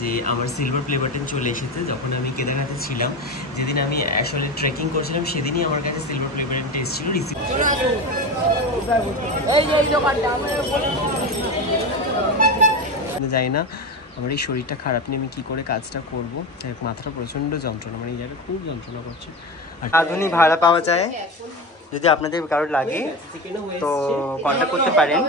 যে আমার silver play button চলে এসেছে। যখন আমি কেদারনাথে ছিলাম, যেদিন আমি আসলে ট্রেকিং করছিলাম, সেদিনই আমার কাছে সিলভার প্লে বাটনটা এসেছিল। জানি না আমার এই শরীরটা খারাপ নিয়ে আমি কী করে কাজটা করবো। মাথাটা প্রচণ্ড যন্ত্রণা, মানে এই জায়গাটা খুব যন্ত্রণা করছে। আর আধুনিক ভাড়া পাওয়া যায়, যদি আপনাদের কারোর লাগে তো কন্ট্যাক্ট করতে পারেন।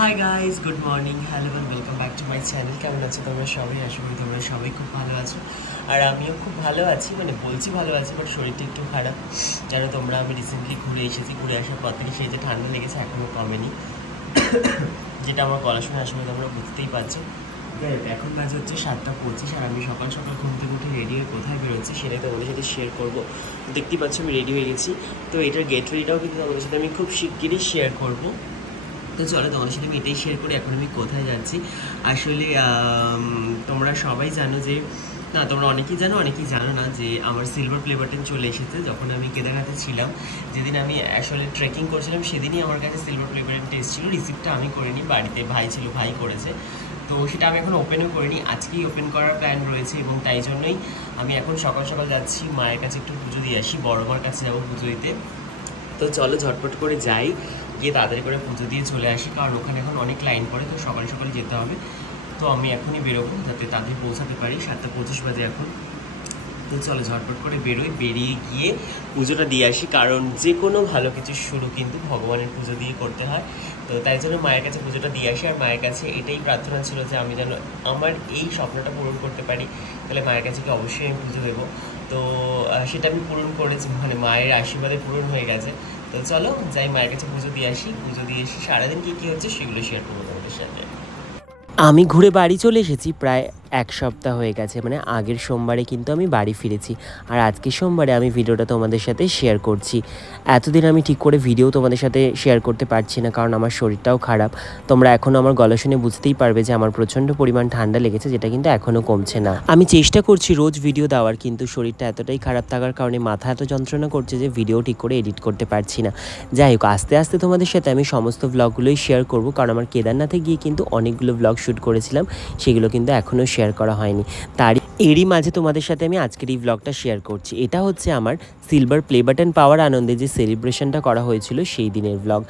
Hi guys, good morning, hello and welcome back to my channel. কেমন আছো তোমরা সবাই? আশা করি তোমরা সবাই খুব ভালো আছো, আর আমিও খুব ভালো আছি। মানে বলছি ভালো আছি, বাট শরীরটা একটু খারাপ। জানো তোমরা, আমি রিসেন্টলি ঘুরে এসেছি। ঘুরে আসার পর থেকে সেই যে ঠান্ডা লেগেছে এখনও কমেনি, যেটা আমার গলা শুনে আসলে তোমরা বুঝতেই পারছো। এখন বাজে হচ্ছে 7:25, আর আমি সকাল সকাল ঘুম থেকে উঠে রেডি হয়ে কোথায় বেরোচ্ছি সেটাই তোমাদের সাথে শেয়ার করবো। দেখতেই পাচ্ছ আমি রেডি হয়ে গেছি। তো এটার গেট ওয়েটাও কিন্তু তোমাদের সাথে আমি খুব শিগগিরই শেয়ার করবো। তো চলো তোমাদের সাথে আমি এটাই শেয়ার করি এখন আমি কোথায় যাচ্ছি। আসলে তোমরা সবাই জানো যে, না তোমরা অনেকেই জানো না যে আমার সিলভার প্লে বাটন চলে এসেছে। যখন আমি কেদারনাথে ছিলাম, যেদিন আমি আসলে ট্রেকিং করছিলাম, সেদিনই আমার কাছে সিলভার প্লে বাটনটা এসেছিলো। রিসিপ্টটা আমি করিনি, বাড়িতে ভাই ছিল, ভাই করেছে। তো সেটা আমি এখন ওপেনও করিনি, আজকেই ওপেন করার প্ল্যান রয়েছে। এবং তাই জন্যই আমি এখন সকাল সকাল যাচ্ছি মায়ের কাছে একটু পুজো দিয়ে আসি। বড় মার কাছে যাবো পুজো দিতে। তো চলো ঝটপট করে যাই, গিয়ে তাড়াতাড়ি করে পুজো দিয়ে চলে আসি, কারণ ওখানে এখন অনেক লাইন পড়ে। তো সকাল সকাল যেতে হবে। তো আমি এখনই বেরোবো যাতে তাড়াতাড়ি পৌঁছাতে পারি। 7:25 বাজে এখন। তো চলো ঝটপট করে বেরোই, বেরিয়ে গিয়ে পুজোটা দিয়ে আসি, কারণ যে কোনো ভালো কিছু শুরু কিন্তু ভগবানের পুজো দিয়ে করতে হয়। তো তাই জন্য মায়ের কাছে পুজোটা দিয়ে আসি। আর মায়ের কাছে এটাই প্রার্থনা ছিল যে আমি যেন আমার এই স্বপ্নটা পূরণ করতে পারি, তাহলে মায়ের কাছে কি অবশ্যই আমি পুজো দেবো। তো সেটা আমি পূরণ করেছি, মানে মায়ের আশীর্বাদে পূরণ হয়ে গেছে। তো চলো যাই মায়ের কাছে পুজো দিয়ে আসি। পুজো দিয়ে এসে সারাদিন কী কী হচ্ছে সেগুলো শেয়ার করবো তোমাদের সাথে। আমি ঘুরে বাড়ি চলে এসেছি, প্রায় 1 সপ্তাহ হয়ে গেছে। মানে আগের সোমবারে কিন্তু আমি বাড়ি ফিরেছি, আর আজকের সোমবারে আমি ভিডিওটা তোমাদের সাথে শেয়ার করছি। এতদিন আমি ঠিক করে ভিডিও তোমাদের সাথে শেয়ার করতে পারছি না, কারণ আমার শরীরটাও খারাপ। তোমরা এখনও আমার গলা শুনে বুঝতেই পারবে যে আমার প্রচণ্ড পরিমাণ ঠান্ডা লেগেছে, যেটা কিন্তু এখনও কমছে না। আমি চেষ্টা করছি রোজ ভিডিও দেওয়ার, কিন্তু শরীরটা এতটাই খারাপ থাকার কারণে মাথা এত যন্ত্রণা করছে যে ভিডিও ঠিক করে এডিট করতে পারছি না। যাই হোক, আস্তে আস্তে তোমাদের সাথে আমি সমস্ত ব্লগগুলোই শেয়ার করব, কারণ আমার কেদারনাথে গিয়ে কিন্তু অনেকগুলো ব্লগ শ্যুট করেছিলাম, সেগুলো কিন্তু এখনও শেয়ার করা হয়নি। এরই মাঝে তোমাদের সাথে আমি আজকের এই ব্লগটা শেয়ার করছি। এটা হচ্ছে আমার সিলভার প্লে বাটন পাওয়ার আনন্দে যে সেলিব্রেশনটা করা হয়েছিল সেই দিনের ব্লগ।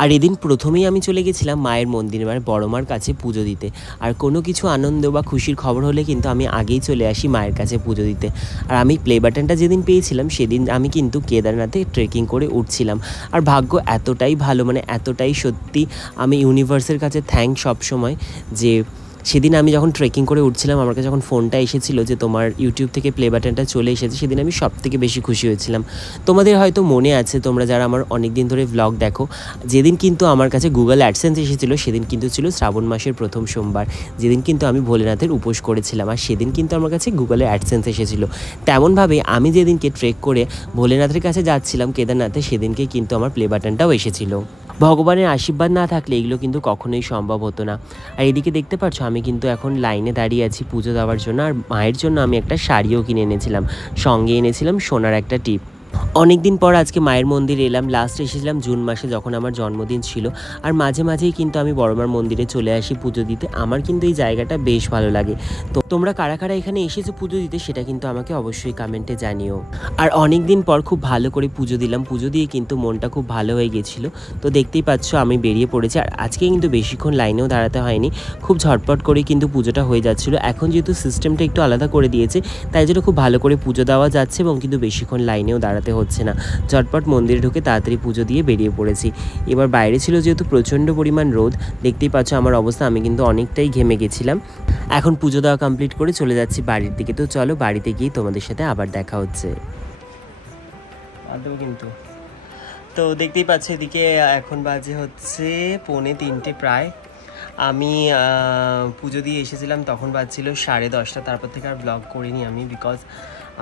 আর এদিন প্রথমেই আমি চলে গেছিলাম মায়ের মন্দিরে, মানে বড় মার কাছে পুজো দিতে। আর কোনো কিছু আনন্দ বা খুশির খবর হলে কিন্তু আমি আগেই চলে আসি মায়ের কাছে পুজো দিতে। আর আমি প্লে বাটনটা যেদিন পেয়েছিলাম সেদিন আমি কিন্তু কেদারনাথে ট্রেকিং করে উঠছিলাম। আর ভাগ্য এতটাই ভালো, মানে এতটাই সত্যি আমি ইউনিভার্সের কাছে থ্যাঙ্ক সবসময়, যে সেদিন আমি যখন ট্রেকিং করে উঠছিলাম আমার কাছে যখন ফোনটা এসেছিলো যে তোমার ইউটিউব থেকে প্লে বাটনটা চলে এসেছে, সেদিন আমি সবথেকে বেশি খুশি হয়েছিলাম। তোমাদের হয়তো মনে আছে, তোমরা যারা আমার অনেক দিন ধরে ব্লগ দেখো, যেদিন কিন্তু আমার কাছে গুগল অ্যাডসেন্স এসেছিলো সেদিন কিন্তু ছিল শ্রাবণ মাসের প্রথম সোমবার, যেদিন কিন্তু আমি ভোলেনাথের উপোস করেছিলাম। আর সেদিন কিন্তু আমার কাছে গুগলে অ্যাডসেন্স এসেছিলো। তেমনভাবে আমি যেদিনকে ট্রেক করে ভোলেনাথের কাছে যাচ্ছিলাম কেদারনাথে, সেদিনকে কিন্তু আমার প্লে বাটনটাও এসেছিলো। ভগবানের আশীর্বাদ না থাকলে এগুলো কিন্তু কখনোই সম্ভব হতো না। আর এদিকে দেখতে পাচ্ছ আমি কিন্তু এখন লাইনে দাঁড়িয়ে আছি পুজো দেওয়ার জন্য। আর মায়ের জন্য আমি একটা শাড়িও কিনে এনেছিলাম, সঙ্গে এনেছিলাম সোনার একটা টিপ। অনেক দিন পর আজকে মায়ের মন্দিরে এলাম। লাস্ট এসেছিলাম জুন মাসে, যখন আমার জন্মদিন ছিল। আর মাঝে মাঝেই কিন্তু আমি বড়মার মন্দিরে চলে আসি পুজো দিতে। আমার কিন্তু এই জায়গাটা বেশ ভালো লাগে। তো তোমরা কারা কারা এখানে এসেছো পুজো দিতে সেটা কিন্তু আমাকে অবশ্যই কমেন্টে জানিও। আর অনেক দিন পর খুব ভালো করে পুজো দিলাম, পুজো দিয়ে কিন্তু মনটা খুব ভালো হয়ে গেছিলো। তো দেখতেই পাচ্ছ আমি বেরিয়ে পড়েছি। আর আজকে কিন্তু বেশিক্ষণ লাইনেও দাঁড়াতে হয়নি, খুব ঝটপট করে কিন্তু পুজোটা হয়ে যাচ্ছিলো। এখন যেহেতু সিস্টেমটা একটু আলাদা করে দিয়েছে, তাই জন্য খুব ভালো করে পুজো দেওয়া যাচ্ছে এবং কিন্তু বেশিক্ষণ লাইনেও দাঁড়াতে হচ্ছে না। ঝটপট মন্দিরে ঢুকে তাড়াতাড়ি পুজো দিয়ে বেরিয়ে পড়েছি। এবার বাইরে ছিল যেহেতু প্রচণ্ড পরিমাণ রোদ, দেখতেই পাচ্ছ আমার অবস্থা, আমি কিন্তু অনেকটাই ঘেমে গেছিলাম। এখন পুজো দেওয়া কমপ্লিট করে চলে যাচ্ছি বাড়ির দিকে। তো চলো বাড়িতে গিয়ে তোমাদের সাথে আবার দেখা হচ্ছে। কিন্তু তো দেখতেই পাচ্ছ এদিকে এখন বাজে হচ্ছে 2:45 প্রায়। আমি পুজো দিয়ে এসেছিলাম তখন বাজছিল 10:30। তারপর থেকে আর ব্লগ করিনি আমি, বিকজ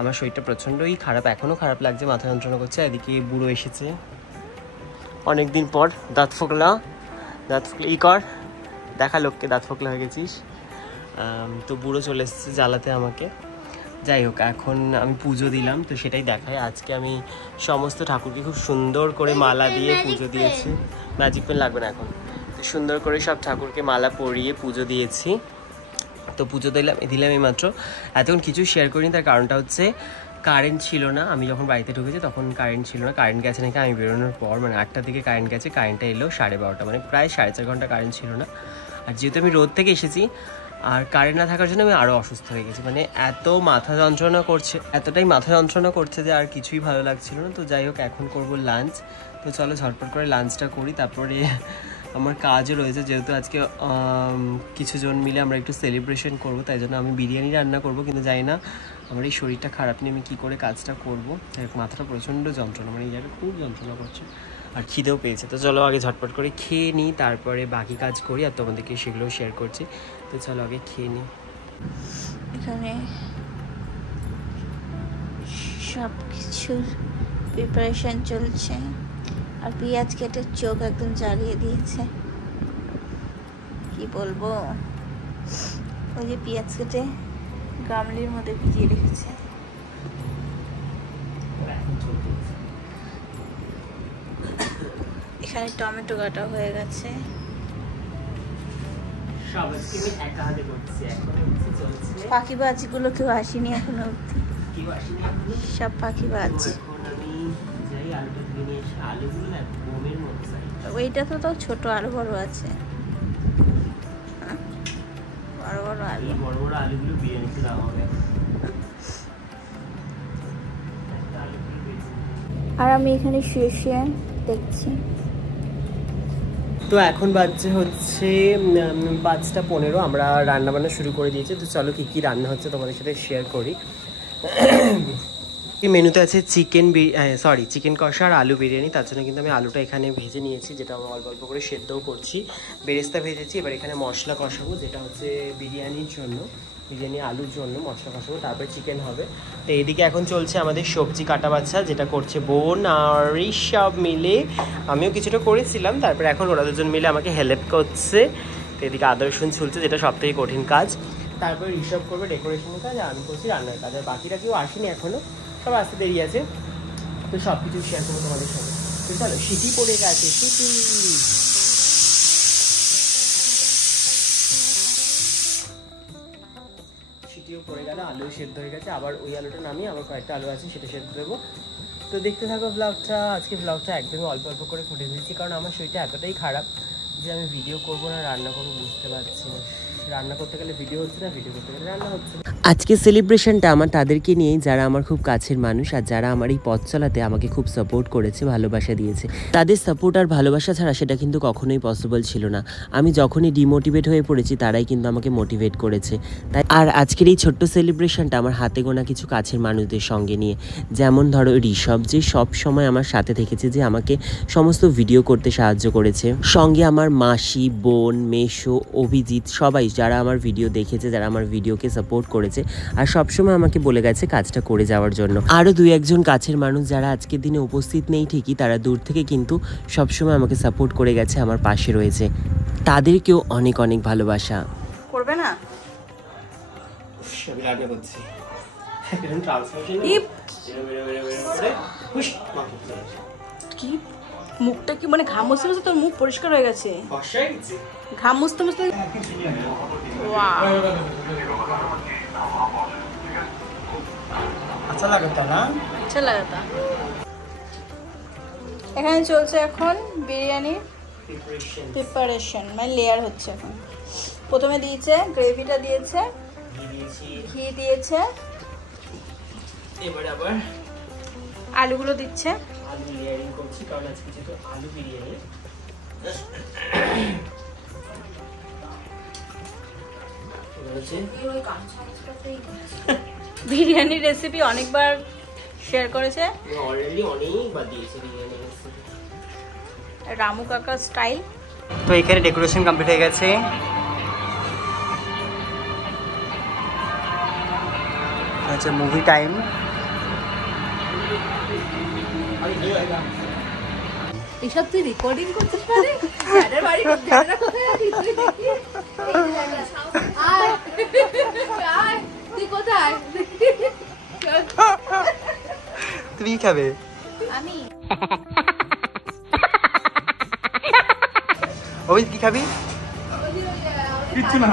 আমার শরীরটা প্রচণ্ডই খারাপ, এখনও খারাপ লাগছে, মাথা যন্ত্রণা করছে। এদিকে বুড়ো এসেছে অনেক দিন পর, দাঁত ফোকলা ই কর, দেখা লোককে দাঁত ফোকলা হয়ে গেছিস। তো বুড়ো চলে এসেছে জ্বালাতে আমাকে। যাই হোক, এখন আমি পুজো দিলাম, তো সেটাই দেখায়। আজকে আমি সমস্ত ঠাকুরকে খুব সুন্দর করে মালা দিয়ে পুজো দিয়েছি। ম্যাজিক পেন লাগবে না এখন। তো সুন্দর করে সব ঠাকুরকে মালা পরিয়ে পুজো দিয়েছি। তো পুজো দিলাম এই মাত্র। এতক্ষণ কিছু শেয়ার করিনি, তার কারণটা হচ্ছে কারেন্ট ছিল না। আমি যখন বাড়িতে ঢুকেছি তখন কারেন্ট ছিল না। কারেন্ট গেছে নাকি আমি বেরোনোর পর, মানে 8টার দিকে কারেন্ট গেছে। কারেন্টটা এলো 12:30, মানে প্রায় 4.5 ঘন্টা কারেন্ট ছিল না। আর যেহেতু আমি রোদ থেকে এসেছি আর কারেন্ট না থাকার জন্য আমি আরও অসুস্থ হয়ে গেছি। মানে এত মাথা যন্ত্রণা করছে, এতটাই মাথা যন্ত্রণা করছে যে আর কিছুই ভালো লাগছিল না। তো যাই হোক, এখন করব লাঞ্চ। তো চলো ঝটপট করে লাঞ্চটা করি, তারপরে আমার কাজও রয়েছে। যেহেতু আজকে কিছুজন মিলে আমরা একটু সেলিব্রেশন করব, তাই জন্য আমি বিরিয়ানি রান্না করব। কিন্তু জানি না আমার এই শরীরটা খারাপ নিয়ে আমি কী করে কাজটা করবো। মাথাটা প্রচণ্ড যন্ত্রণা, মানে এই জায়গায় খুব যন্ত্রণা করছে আর খিদেও পেয়েছে। তো চলো আগে ঝটপট করে খেয়ে নিই, তারপরে বাকি কাজ করি আর তোমাদেরকে সেগুলোও শেয়ার করছি। তো চলো আগে খেয়ে নিই। এখানে সব কিছুর প্রিপারেশন চলছে, আর পেঁয়াজ কেটে চোখ একদম জ্বালিয়ে দিয়েছে। কি বলবো, ওই যে পেঁয়াজ কেটে গামলির মধ্যে ভিজিয়ে রেখেছে। এখানে টমেটো কাটা হয়ে গেছে। পাখিবাজগুলো কেউ আসেনি এখনো অব্দি, সব পাখিবাজ। ওইটা তো তাও ছোট, আরো বড় আছে, বড় বড় আলু। বড় বড় আলুগুলো বিরিয়ানিতে দেওয়া হবে। আর আমি এখানে শুয়ে শুয়ে দেখছি। তো এখন বাজছে হচ্ছে 5:15, আমরা রান্নাবান্না শুরু করে দিয়েছি। তো চলো কী কী রান্না হচ্ছে তোমাদের সাথে শেয়ার করি। মেনুতে আছে চিকেন কষা আর আলু বিরিয়ানি। তার জন্য কিন্তু আমি আলুটা এখানে ভেজে নিয়েছি, যেটা আমি অল্প অল্প করে সেদ্ধও করছি। বেরেস্তা ভেজেছি, এবার এখানে মশলা কষাবো, যেটা হচ্ছে বিরিয়ানির জন্য, বিরিয়ানি আলুর জন্য মশলা কষাবো, তারপরে চিকেন হবে। তো এইদিকে এখন চলছে আমাদের সবজি কাটা বাচ্চা, যেটা করছে বোন আর সব মিলে। আমিও কিছুটা করেছিলাম, তারপরে এখন ওরা দুজন মিলে আমাকে হেল্প করছে। তো এদিকে আদা রসুন ছুলছে, যেটা সবথেকে কঠিন কাজ। তারপরে ঋষভ করবে ডেকোরেশনের কাজ, আর আমি করছি রান্নার কাজ। আর বাকিটা কেউ আসেনি এখনও, সব আসতে দেরি আছে। তো সব কিছু শেয়ার করবো তোমাদের সঙ্গে। তো চলো, সিটি পড়ে গেছে, সিটিও পড়ে গেল, আলু সেদ্ধ হয়ে গেছে। আবার ওই আলুটা নামিয়ে আবার কয়েকটা আলু আছে, সেটা সেদ্ধ দেবো। তো দেখতে থাকো ব্লগটা। আজকে ব্লগটা একদমই অল্প অল্প করে ফুটে দিয়েছি, কারণ আমার শরীরটা এতটাই খারাপ যে আমি ভিডিও করবো না রান্না করবো বুঝতে পারছি না। রান্না করতে গেলে ভিডিও হচ্ছে না, ভিডিও করতে গেলে রান্না হচ্ছে না। আজকে সেলিব্রেশনটা আমার তাদেরকে নিয়েই, যারা আমার খুব কাছের মানুষ আর যারা আমার এই পথ চলাতে আমাকে খুব সাপোর্ট করেছে, ভালোবাসা দিয়েছে। তাদের সাপোর্ট আর ভালোবাসা ছাড়া সেটা কিন্তু কখনোই পসিবল ছিল না। আমি যখনই ডিমোটিভেট হয়ে পড়েছি, তারাই কিন্তু আমাকে মোটিভেট করেছে। তাই আর আজকের এই ছোট্ট সেলিব্রেশনটা আমার হাতে গোনা কিছু কাছের মানুষদের সঙ্গে নিয়ে, যেমন ধরো ঋষভ, যে সব সময় আমার সাথে থেকেছে, যে আমাকে সমস্ত ভিডিও করতে সাহায্য করেছে। সঙ্গে আমার মাসি, বোন, মেশো, অভিজিৎ, সবাই যারা আমার ভিডিও দেখেছে, যারা আমার ভিডিওকে সাপোর্ট করেছে আর সবসময় আমাকে বলে গেছে কাজটা করে যাওয়ার জন্য। আরও 2-1জন কাছের মানুষ যারা আজকের দিনে উপস্থিত নেই ঠিকই, তারা দূর থেকে কিন্তু সবসময় আমাকে সাপোর্ট করে গেছে, আমার পাশে রয়েছে। তাদেরকেও অনেক অনেক ভালোবাসা। করবে না কি মুখটা কি মানে ঘাম মুছতে মুছতে তোর মুখ পরিষ্কার হয়ে গেছে? ঘাম মুছতে মুছতে আচ্ছা লাগতা না? আচ্ছা লাগতা। এখানে চলছে এখন বিরিয়ানির প্রিপারেশন, মানে লেয়ার হচ্ছে এখন। প্রথমে দিয়েছে গ্রেভিটা, দিয়েছে ঘি দিয়েছে, এবারে আবার আলুগুলো দিচ্ছে। আলু লেয়ারিং করছি, কারণ আজকে যেহেতু আলু বিরিয়ানি। বিরিয়ানির রেসিপি অনেকবার শেয়ার করেছে, অলরেডি অনেকবার দিয়েছি বিরিয়ানি রেসিপি, রামু কাকা স্টাইল। তো এখানে ডেকোরেশন কমপ্লিট হয়ে গেছে। আচ্ছা, মুভি টাইম। এসব তুই রেকর্ডিং করছিস মানে স্যারের বাড়ি ক্যামেরা কোথায় আছিস তুই দেখি আয় আয় তুই কোথায় তুমি কি খাবে? আমি অভিজিৎ কি খাবি? কিচ্ছু না।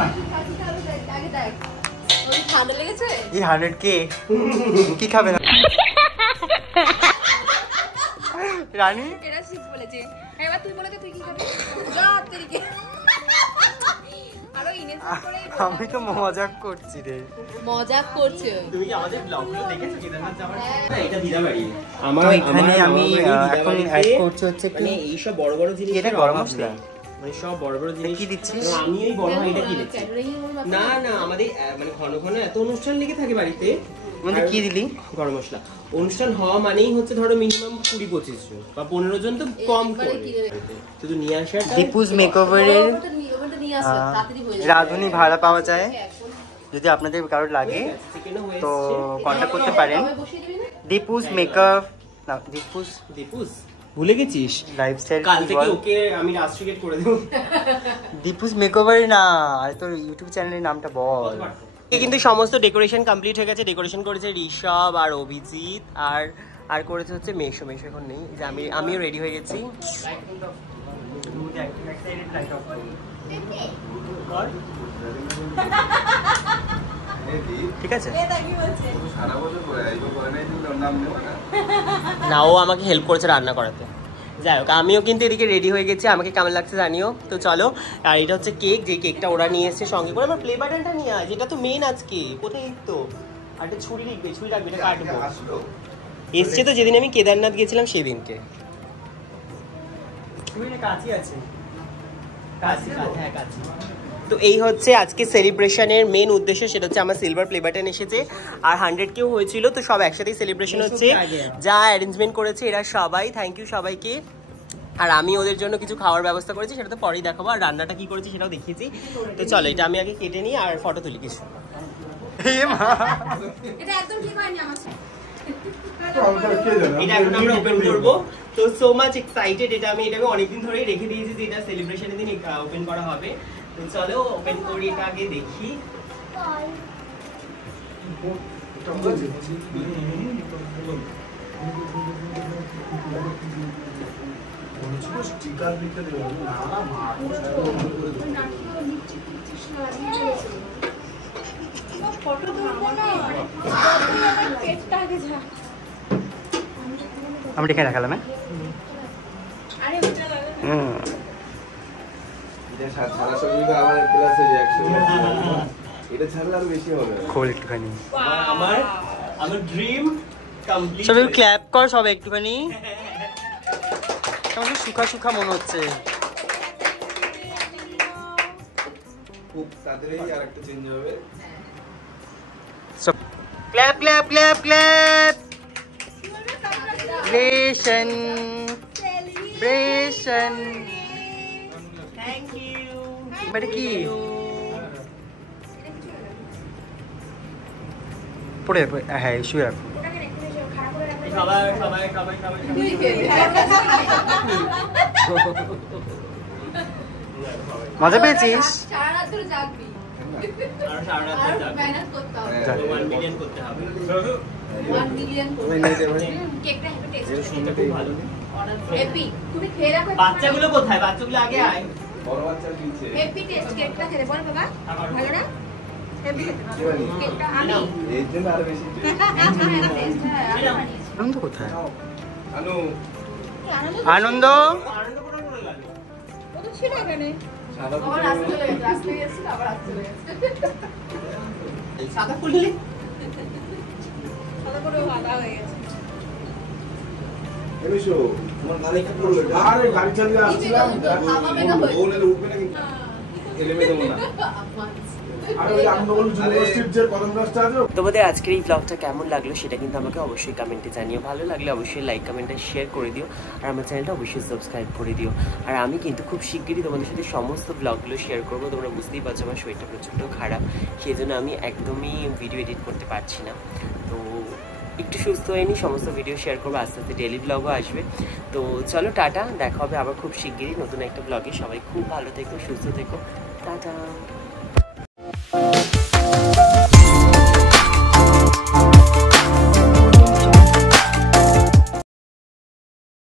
ঠান্ডা লেগেছে এই 100K কি খাবে না? রানী এরা ঠিক বলেছে এবার তুই বলে দে তুই কি খাবি যা তেরিকে আরো ইনেস করে আমি তো মজা করছি রে। মজাক করছে তুমি কি আমাদের ব্লগগুলো দেখেছো কেদারনাথ যাওয়ার? না, এটা দিদাবাড়ি। তো এখানে আমি এখন অ্যাড করছি হচ্ছে কি মানে এই সব বড় বড় জিনিস এটা গরম মশলা মানে সব বড় বড় জিনিস কি দিচ্ছিস? তো আমি এই বড় এটা কিনেছি। না না আমাদের মানে ঘন ঘন এত অনুষ্ঠান লেগে থাকে বাড়িতে। মানে কি দিলি? গরম মশলা অনুষ্ঠান হওয়া মানেই হচ্ছে ধরো মিনিমাম 20-25 জন বা 15 জন তো কম করে শুধু নিয়ে আসাটা। দীপুজ মেকওভারের রাঁধুনি ভাড়া পাওয়া যায়, যদি আপনাদের কারোর লাগে তো কন্ট্যাক্ট করতে পারেন। দীপুজ মেকআপ না দীপুজ দীপুজ ভুলে গেছিস? লাইফস্টাইল কাল থেকে ওকে আমি রাস্ট্রিকেট করে দেব। দীপুজ মেকওভার না, আর তোর ইউটিউব চ্যানেলের নামটা বল। কিন্তু সমস্ত ডেকোরেশন কমপ্লিট হয়ে গেছে। ডেকোরেশন করেছে ঋষভ আর অভিজিৎ আর করেছে হচ্ছে মেশো এখন নেই, যে আমিও রেডি হয়ে গেছি। ঠিক আছে না, ও আমাকে হেল্প করেছে রান্না করাতে। যাই হোক আমিও কিন্তু এদিকে রেডি হয়ে গেছি, আমাকে কেমন লাগছে জানিও। তো চলো, আর এটা হচ্ছে কেক, যে কেকটা ওরা নিয়ে এসছে সঙ্গে করে। আমার প্লে বাটনটা নিয়ে আয়, যেটা তো মেন আজকে। কোথায় তো আর একটা ছুরি রাখবে, এটা কাটবো। এসছে তো যেদিন আমি কেদারনাথ গেছিলাম সেদিনকে। কাছে আছে, হ্যাঁ কাছে। তো এই হচ্ছে আজকে সেলিব্রেশনের মেন উদ্দেশ্য, সেটা হচ্ছে আমার সিলভার প্লে বাটন এসেছে আর 100K হয়েছিল, তো সব একসাথেই সেলিব্রেশন হচ্ছে। যা অ্যারেঞ্জমেন্ট করেছে এরা সবাই, থ্যাংক ইউ সবাইকে। আর আমি ওদের জন্য কিছু খাওয়ার ব্যবস্থা করেছি, সেটা তো পরেই দেখাবো। আর রান্নাটা কি করেছি সেটাও দেখিয়েছি। তো চলো, এটা আমি আগে কেটে নিই আর ফটো তুলি কিছু। এটা একদম ঠিক হয়নি আমার এটা এখন আমরা ওপেন করব। তো সো মাচ এক্সাইটেড, এটাকে অনেকদিন ধরেই রেখে দিয়েছি যে এটা সেলিব্রেশনের দিন ওপেন করা হবে। তো চলো ওপেন করি, এটা আগে দেখি। আমি এখানে রাখালাম। খোল একটুখানি, আমার ড্রিম কমপ্লিট। সবাই ক্ল্যাপ কর, সবাই একটুখানি। কেমন সুখা সুখা মনে হচ্ছে। খুব তাড়াতাড়ি আরেকটা চেঞ্জ হবে। Clap clap clap clap. Celebration, celebration. Thank you. এটা কি? পড়ে হ্যাঁ শুয়ে রাখো। সবাই মজা পেয়েছিস? সারা রাত ধরে জাগবি আর সারা রাত আর জাগবো। মেহনত করতে হবে 1 মিলিয়ন করতে হবে। 1 মিলিয়ন কেকটা হেপি টেস্ট খুব ভালো। হেপি তুমি খেয়ে রাখো বাচ্চাগুলো কোথায়? বাচ্চাগুলো আগে আয়। বড় বাচ্চা কিনছে। হেপি টেস্ট কেকটা খেতে বল বাবা ভালো না হেপি খেতে কেকটা আমি এর জন্য আরো বেশি। আনন্দ কোথায়? আনু আনন্দ আনন্দ করে গেল। ও তো ছিল এখানে সাদা আবার রাস্তায় গেছে আবার চলে গেছে সাদা ফুললি সাদা করে আদা হয়ে গেছে এমিশো তোমার গাড়ি কি করলো? আরে গাড়ি চালিয়ে আসছিলাম। ওনারে উঠবে না কিন্তু। এলেমে দেবো না। আরে ওই আনন্দবল ইউনিভার্সিটির যে কদম গাছটা আছে। তোমাদের আজকের এই ব্লগটা কেমন লাগলো সেটা কিন্তু আমাকে অবশ্যই কমেন্টে জানিও। ভালো লাগলে অবশ্যই লাইক কমেন্টে শেয়ার করে দিও, আর আমার চ্যানেলটা অবশ্যই সাবস্ক্রাইব করে দিও। আর আমি কিন্তু খুব শিগগিরই তোমাদের সাথে সমস্ত ব্লগগুলো শেয়ার করবো। তোমরা বুঝতেই পারছো আমার শরীরটা প্রচণ্ড খারাপ, সেই জন্য আমি একদমই ভিডিও এডিট করতে পারছি না। তো একটু সুস্থ হয়ে নিই, সমস্ত ভিডিও শেয়ার করবো, আস্তে আস্তে ডেলি ব্লগও আসবে। তো চলো টাটা, দেখা হবে আবার খুব শিগগিরই নতুন একটা ব্লগে। সবাই খুব ভালো থেকো, সুস্থ থেকো, টাটা।